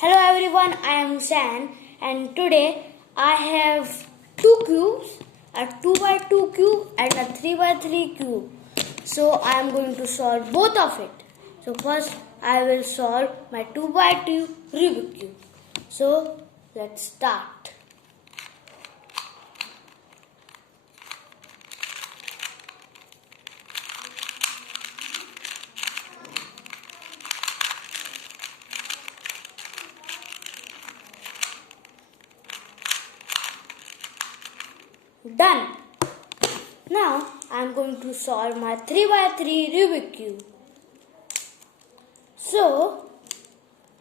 Hello everyone, I am Hussain and today I have two cubes, a 2x2 cube and a 3x3 cube. So I am going to solve both of it. So first I will solve my 2x2 Rubik's cube. So let's start. Done. Now I am going to solve my 3x3 Rubik's cube. So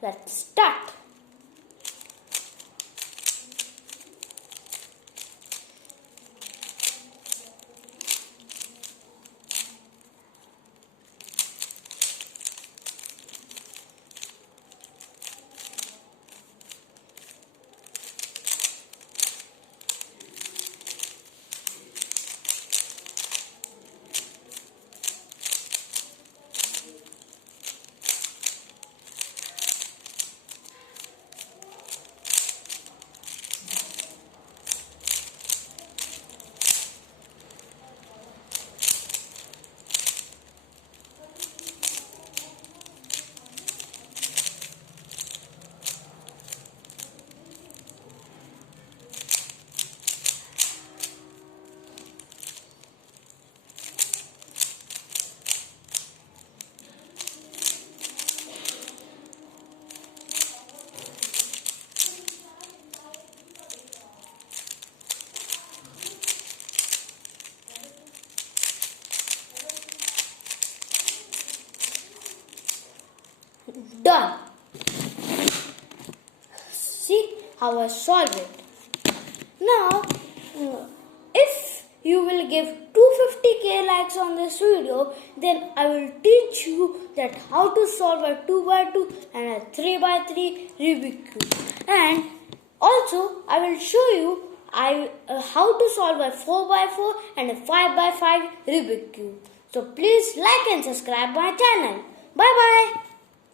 let's start. Done. See how I solved it. Now, if you will give 250k likes on this video, then I will teach you that how to solve a 2x2 and a 3x3 Rubik's cube. And also, I will show you how to solve a 4x4 and a 5x5 Rubik's cube. So please like and subscribe my channel. Bye bye.